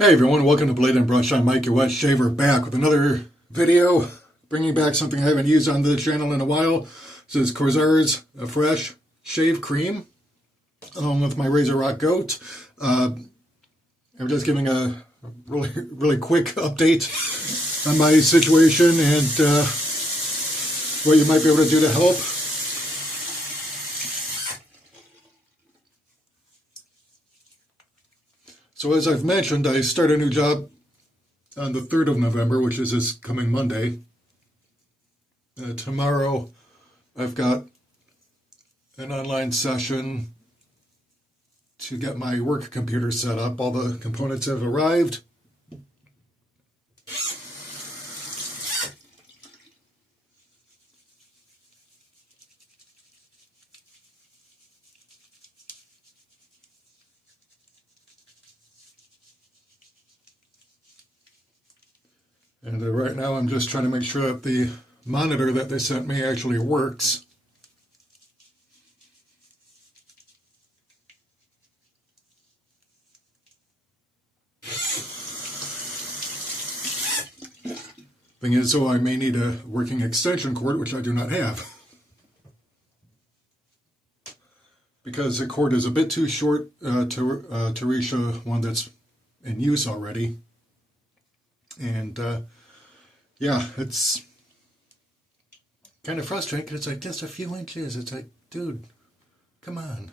Hey everyone, welcome to Blade and Brush. I'm Mike, your wet shaver, back with another video, bringing back something I haven't used on the channel in a while. This is Corsair's Fresh Shave Cream, along with my Razor Rock Goat. I'm just giving a really quick update on my situation and what you might be able to do to help. So as I've mentioned, I start a new job on the 3rd of November, which is this coming Monday. Tomorrow, I've got an online session to get my work computer set up. All the components have arrived. And right now I'm just trying to make sure that the monitor that they sent me actually works. Thing is, so I may need a working extension cord, which I do not have. Because the cord is a bit too short to reach one that's in use already. And yeah, it's kind of frustrating because it's like just a few inches. It's like, dude, come on.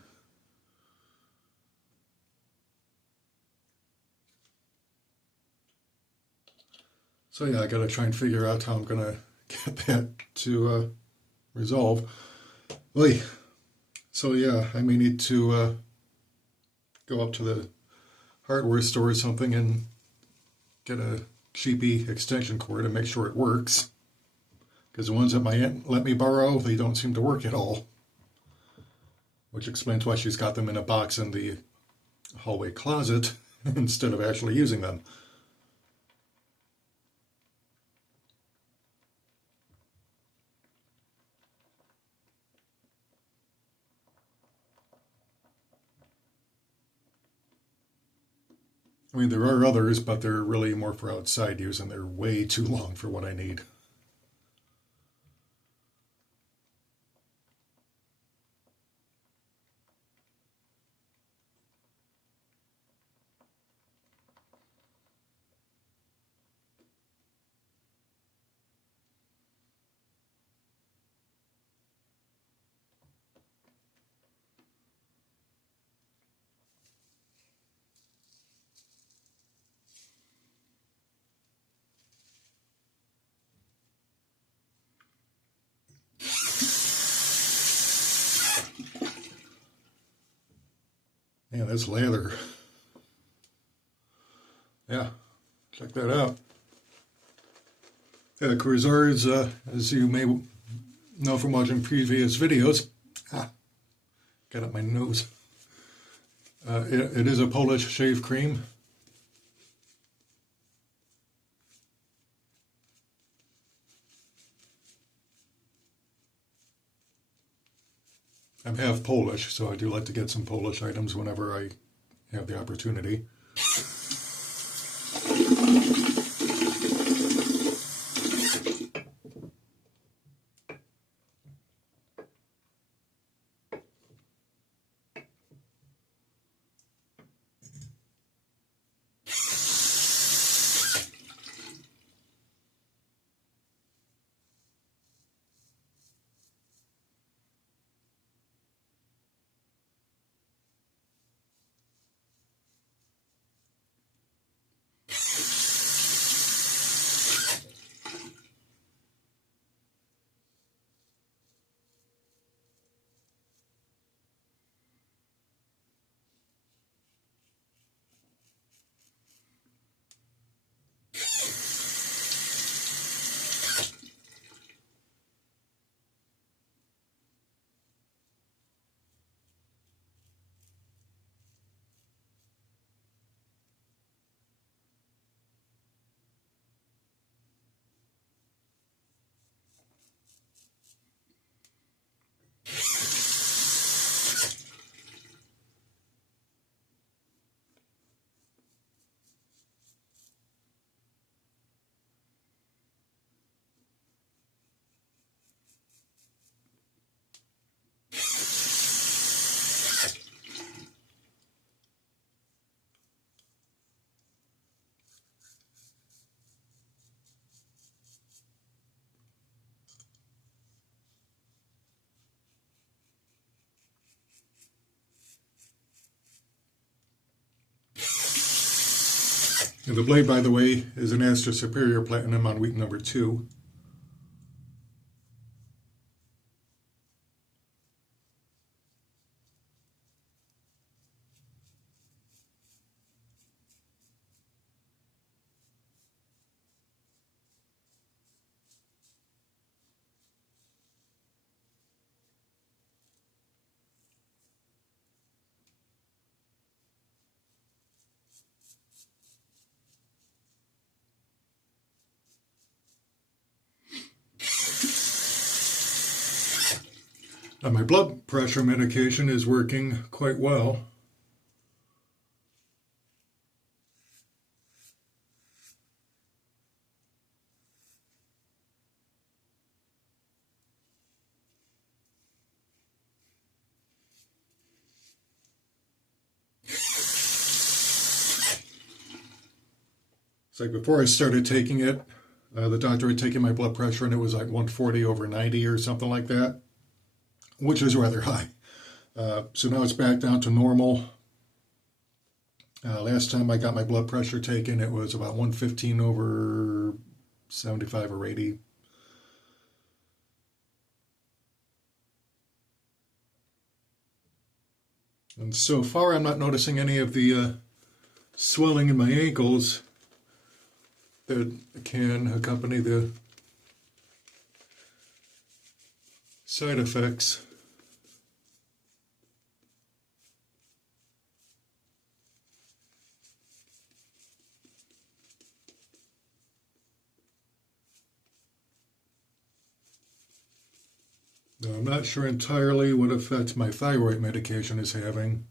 So yeah, I gotta try and figure out how I'm gonna get that to resolve. So yeah, I may need to go up to the hardware store or something and get a cheapy extension cord and make sure it works. Because the ones that my aunt let me borrow, they don't seem to work at all. Which explains why she's got them in a box in the hallway closet instead of actually using them. I mean, there are others, but they're really more for outside use, and they're way too long for what I need. Man, that's lather. Yeah, check that out. Yeah, Corsair's, as you may know from watching previous videos, got up my nose. It is a Polish shave cream. I'm half Polish, so I do like to get some Polish items whenever I have the opportunity. And the blade, by the way, is an Astra Superior Platinum on wheat number 2. Now, my blood pressure medication is working quite well. It's like before I started taking it, the doctor had taken my blood pressure and it was like 140 over 90 or something like that, which is rather high. So now it's back down to normal. Last time I got my blood pressure taken, it was about 115 over 75 or 80. And so far, I'm not noticing any of the swelling in my ankles that can accompany the side effects. Now, I'm not sure entirely what effect my thyroid medication is having.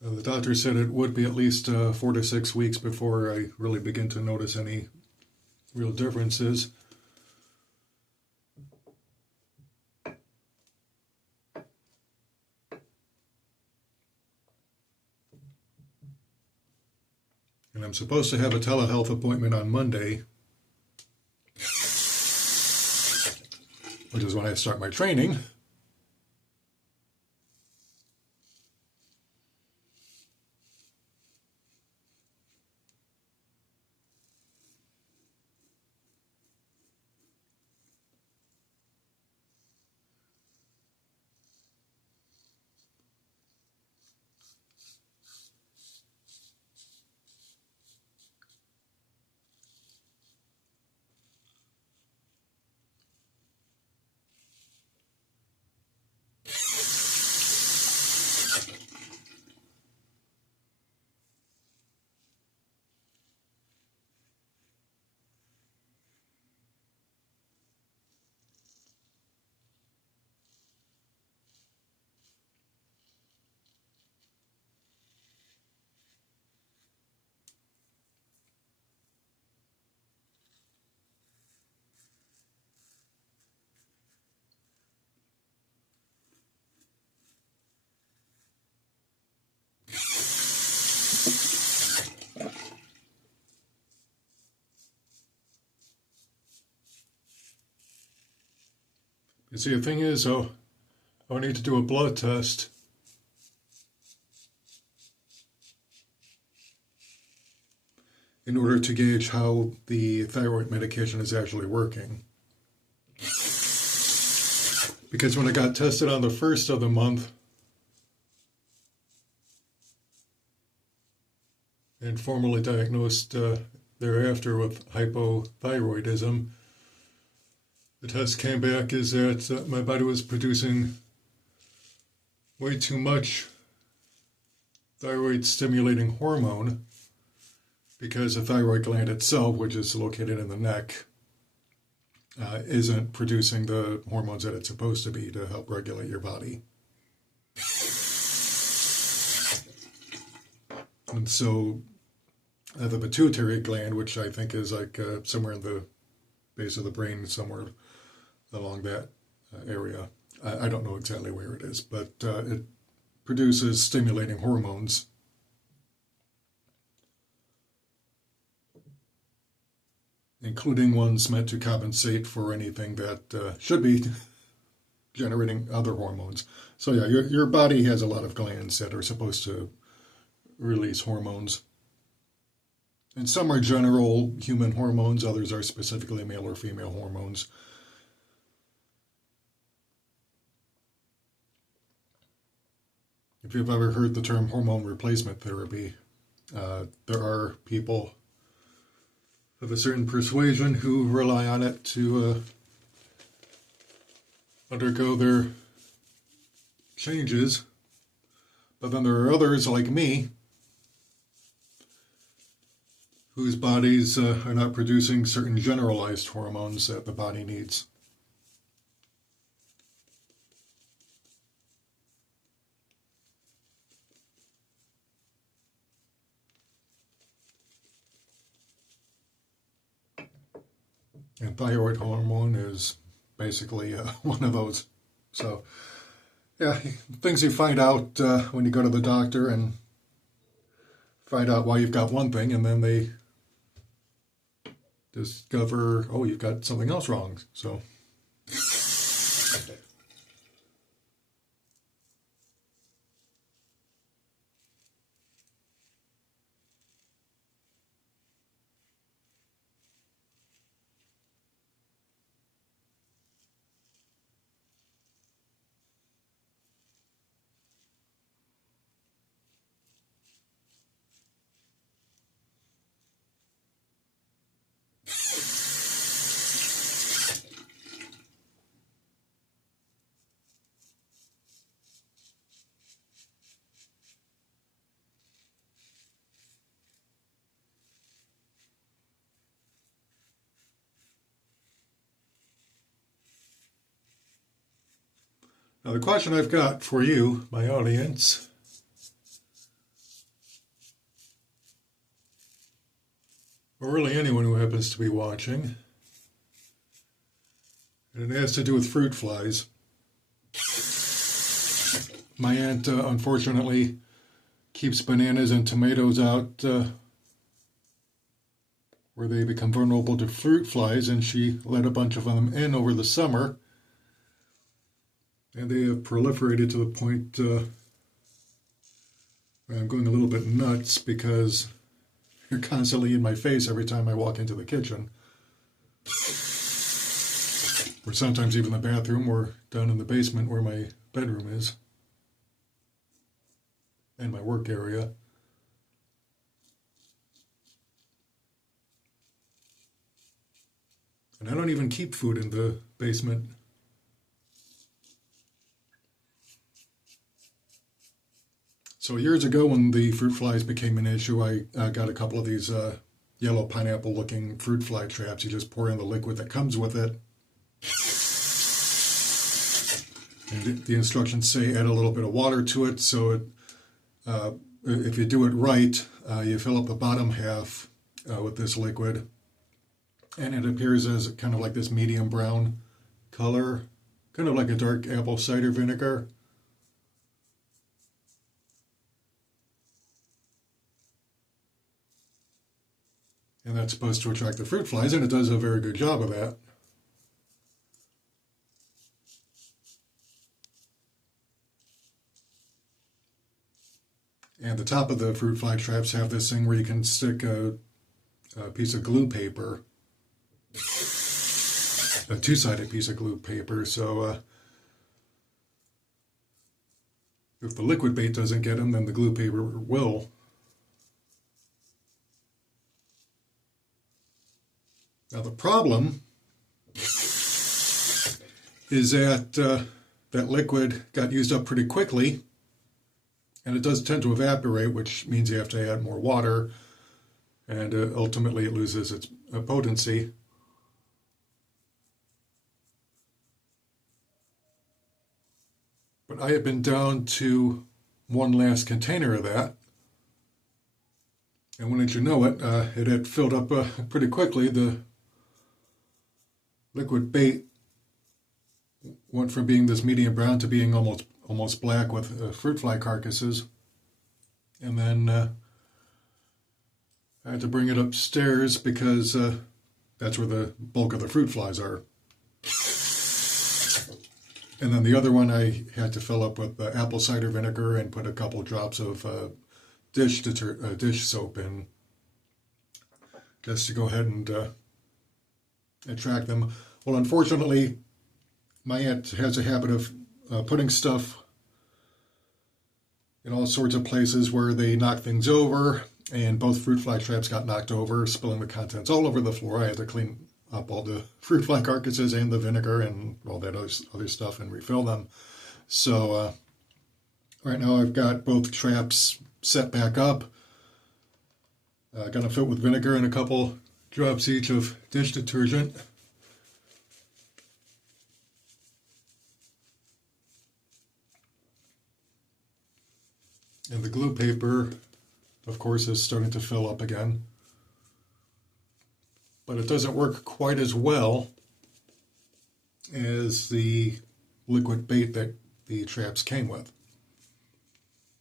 The doctor said it would be at least 4 to 6 weeks before I really begin to notice any real differences. And I'm supposed to have a telehealth appointment on Monday, which is when I start my training. You see, the thing is, I need to do a blood test in order to gauge how the thyroid medication is actually working. Because when I got tested on the 1st of the month and formally diagnosed thereafter with hypothyroidism, the test came back is that my body was producing way too much thyroid-stimulating hormone because the thyroid gland itself, which is located in the neck, isn't producing the hormones that it's supposed to be to help regulate your body. And so the pituitary gland, which I think is like somewhere in the base of the brain, somewhere along that area. I don't know exactly where it is, but it produces stimulating hormones. Including ones meant to compensate for anything that should be generating other hormones. So yeah, your body has a lot of glands that are supposed to release hormones. And some are general human hormones, others are specifically male or female hormones. If you've ever heard the term hormone replacement therapy, there are people of a certain persuasion who rely on it to undergo their changes. But then there are others like me whose bodies are not producing certain generalized hormones that the body needs. And thyroid hormone is basically one of those. So, yeah, things you find out when you go to the doctor and find out why you've got one thing, and then they discover, oh, you've got something else wrong. So, now the question I've got for you, my audience, or really anyone who happens to be watching, and it has to do with fruit flies. My aunt, unfortunately, keeps bananas and tomatoes out where they become vulnerable to fruit flies, and she let a bunch of them in over the summer, and they have proliferated to the point where I'm going a little bit nuts because they're constantly in my face every time I walk into the kitchen, or sometimes even the bathroom, or down in the basement where my bedroom is, and my work area. And I don't even keep food in the basement. So years ago when the fruit flies became an issue, I got a couple of these yellow pineapple looking fruit fly traps. You just pour in the liquid that comes with it. And the instructions say add a little bit of water to it, so it, if you do it right, you fill up the bottom half with this liquid, and it appears as kind of like this medium brown color, kind of like a dark apple cider vinegar. And that's supposed to attract the fruit flies, and it does a very good job of that. And the top of the fruit fly traps have this thing where you can stick a piece of glue paper, a two-sided piece of glue paper, so if the liquid bait doesn't get them, then the glue paper will. Now the problem is that that liquid got used up pretty quickly, and it does tend to evaporate, which means you have to add more water, and ultimately it loses its potency. But I have been down to one last container of that, and wouldn't you know it, it had filled up pretty quickly. The liquid bait went from being this medium brown to being almost black with fruit fly carcasses, and then I had to bring it upstairs because that's where the bulk of the fruit flies are. And then the other one I had to fill up with apple cider vinegar and put a couple drops of dish soap in, just to go ahead and attract them. Well, unfortunately, my aunt has a habit of putting stuff in all sorts of places where they knock things over, and both fruit fly traps got knocked over, spilling the contents all over the floor. I had to clean up all the fruit fly carcasses and the vinegar and all that other stuff and refill them. So right now I've got both traps set back up. Gonna fill with vinegar and a couple drops each of dish detergent. And the glue paper, of course, is starting to fill up again. But it doesn't work quite as well as the liquid bait that the traps came with.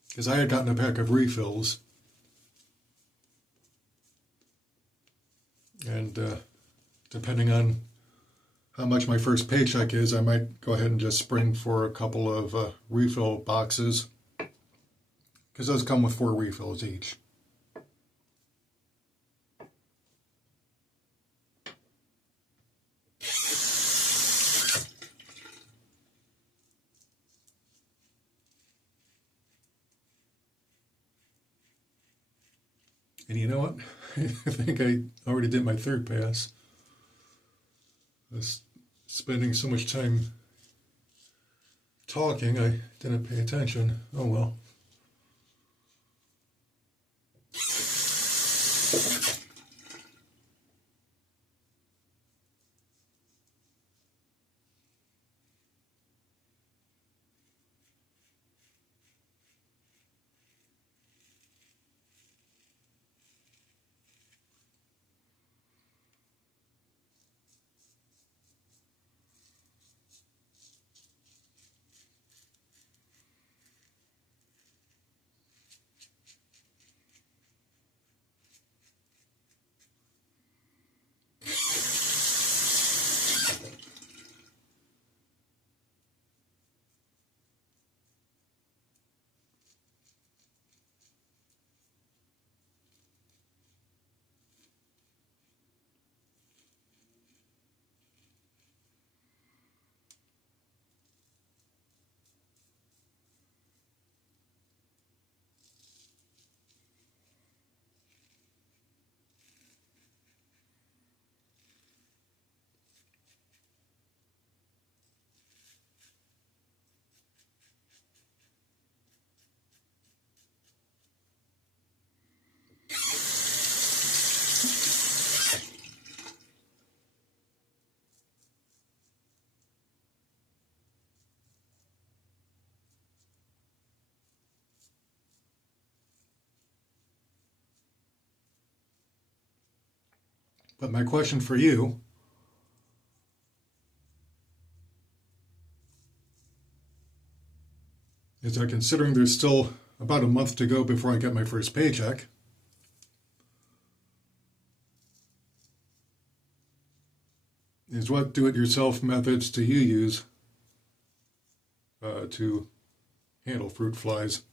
Because I had gotten a pack of refills. And depending on how much my first paycheck is, I might go ahead and just spring for a couple of refill boxes. Because those come with 4 refills each. And you know what? I think I already did my 3rd pass. I was spending so much time talking, I didn't pay attention. Oh well. But my question for you is that, considering there's still about a month to go before I get my first paycheck, is what do-it-yourself methods do you use to handle fruit flies?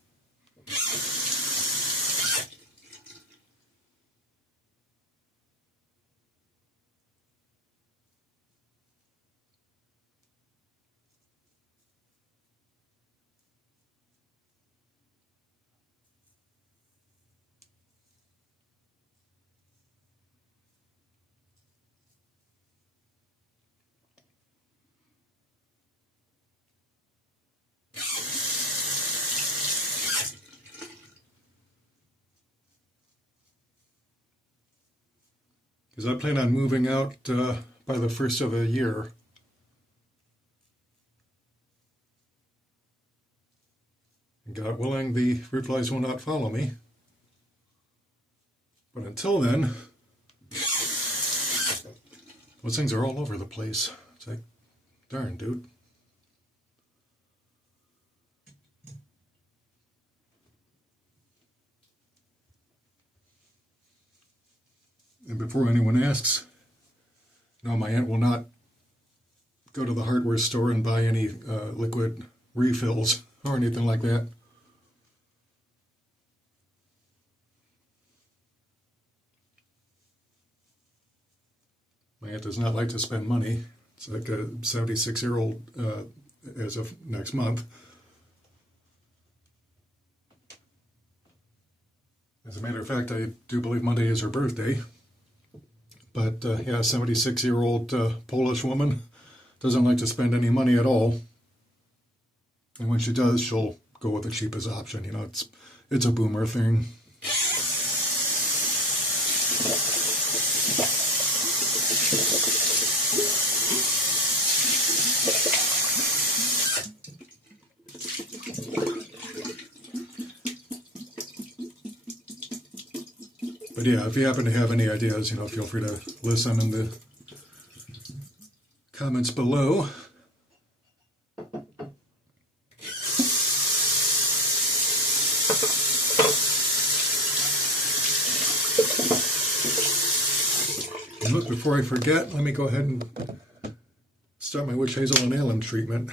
Because I plan on moving out by the 1st of the year. And God willing, the fruit flies will not follow me. But until then, those things are all over the place. It's like, darn, dude. And before anyone asks, no, my aunt will not go to the hardware store and buy any liquid refills or anything like that. client does not like to spend money. It's like a 76-year-old as of next month. As a matter of fact, I do believe Monday is her birthday. But yeah, 76-year-old Polish woman doesn't like to spend any money at all. And when she does, she'll go with the cheapest option. You know, it's a boomer thing. But yeah, if you happen to have any ideas, you know, feel free to list them in the comments below. And look, before I forget, let me go ahead and start my witch hazel and alum treatment.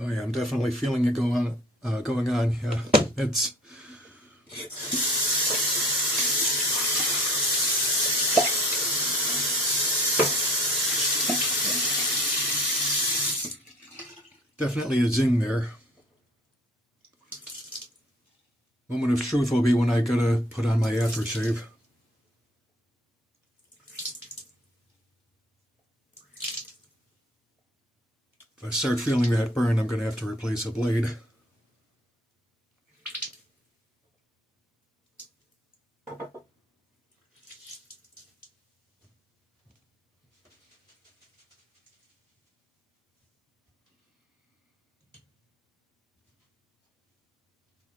Oh yeah, I'm definitely feeling it going on. Yeah, it's definitely a zing there. Moment of truth will be when I gotta put on my aftershave. If I start feeling that burn, I'm going to have to replace a blade.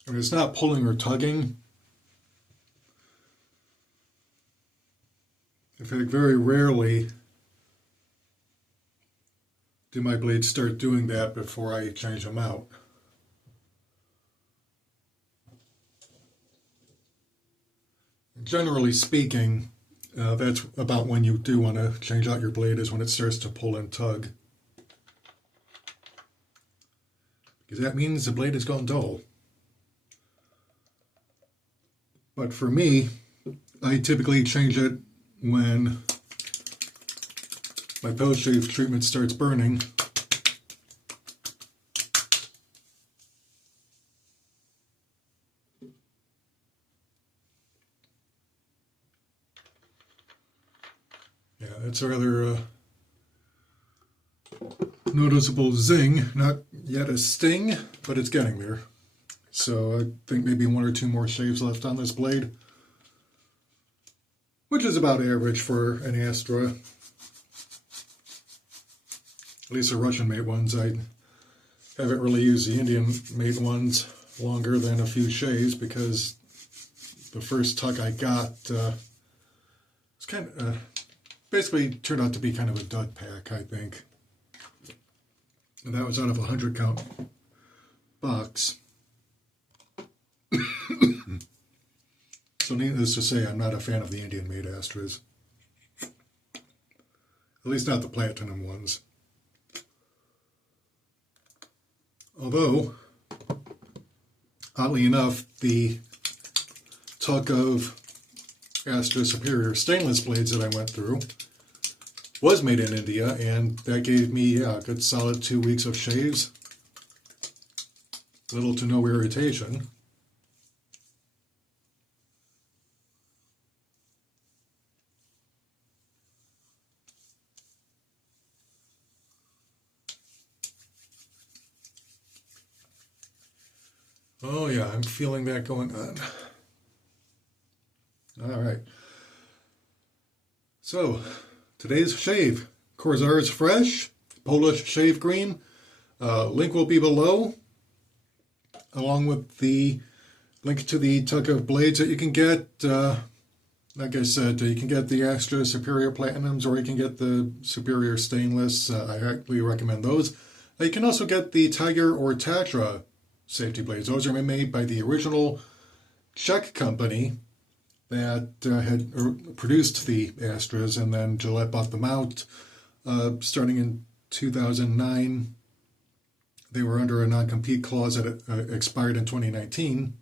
And it's not pulling or tugging. In fact, very rarely do my blades start doing that before I change them out. Generally speaking, that's about when you do want to change out your blade, is when it starts to pull and tug. Because that means the blade has gone dull. But for me, I typically change it when my post-shave treatment starts burning. Yeah, it's a rather noticeable zing. Not yet a sting, but it's getting there. So I think maybe 1 or 2 more shaves left on this blade, which is about average for an Astra. At least the Russian-made ones. I haven't really used the Indian-made ones longer than a few shaves because the first tuck I got was kind of basically turned out to be kind of a dud pack, I think. And that was out of a 100-count box. So needless to say, I'm not a fan of the Indian-made Astras. At least not the platinum ones. Although, oddly enough, the tuck of Astra Superior stainless blades that I went through was made in India, and that gave me a good solid 2 weeks of shaves. Little to no irritation. Oh yeah, I'm feeling that going on. All right. So, today's shave. Corsair's Fresh, Polish Shave Cream. Link will be below, along with the link to the tuck of blades that you can get. like I said, you can get the extra superior platinums or you can get the superior stainless. I highly recommend those. You can also get the Tiger or Tatra safety blades. Those are made by the original Czech company that had produced the Astras, and then Gillette bought them out starting in 2009. They were under a non-compete clause that expired in 2019.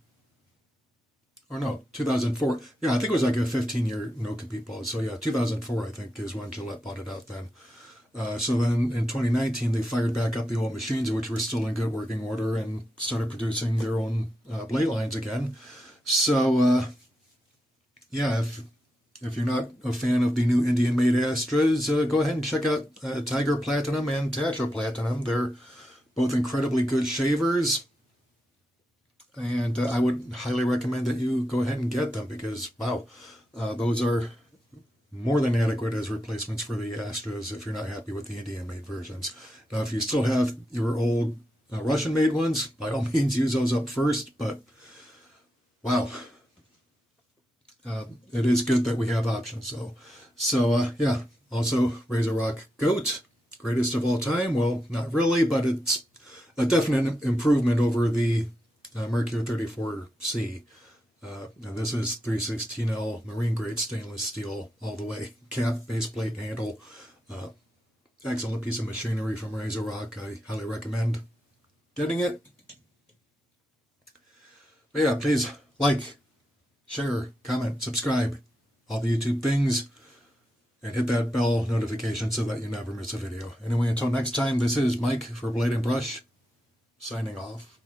Or no, 2004. Yeah, I think it was like a 15-year no-compete clause. So yeah, 2004, I think, is when Gillette bought it out then. So then in 2019, they fired back up the old machines, which were still in good working order, and started producing their own blade lines again. So yeah, if you're not a fan of the new Indian-made Astras, go ahead and check out Tiger Platinum and Tatra Platinum. They're both incredibly good shavers. And I would highly recommend that you go ahead and get them because, wow, those are more than adequate as replacements for the Astras if you're not happy with the Indian-made versions. Now, if you still have your old Russian-made ones, by all means use those up first, but wow, it is good that we have options. So yeah, also Razor G.o.A.T, greatest of all time. Well, not really, but it's a definite improvement over the Mercury 34C. And this is 316L marine grade stainless steel all the way. Cap, base plate, handle. Excellent piece of machinery from Razor. I highly recommend getting it. But yeah, please like, share, comment, subscribe, all the YouTube things, and hit that bell notification so that you never miss a video. Anyway, until next time, this is Mike for Blade and Brush, signing off.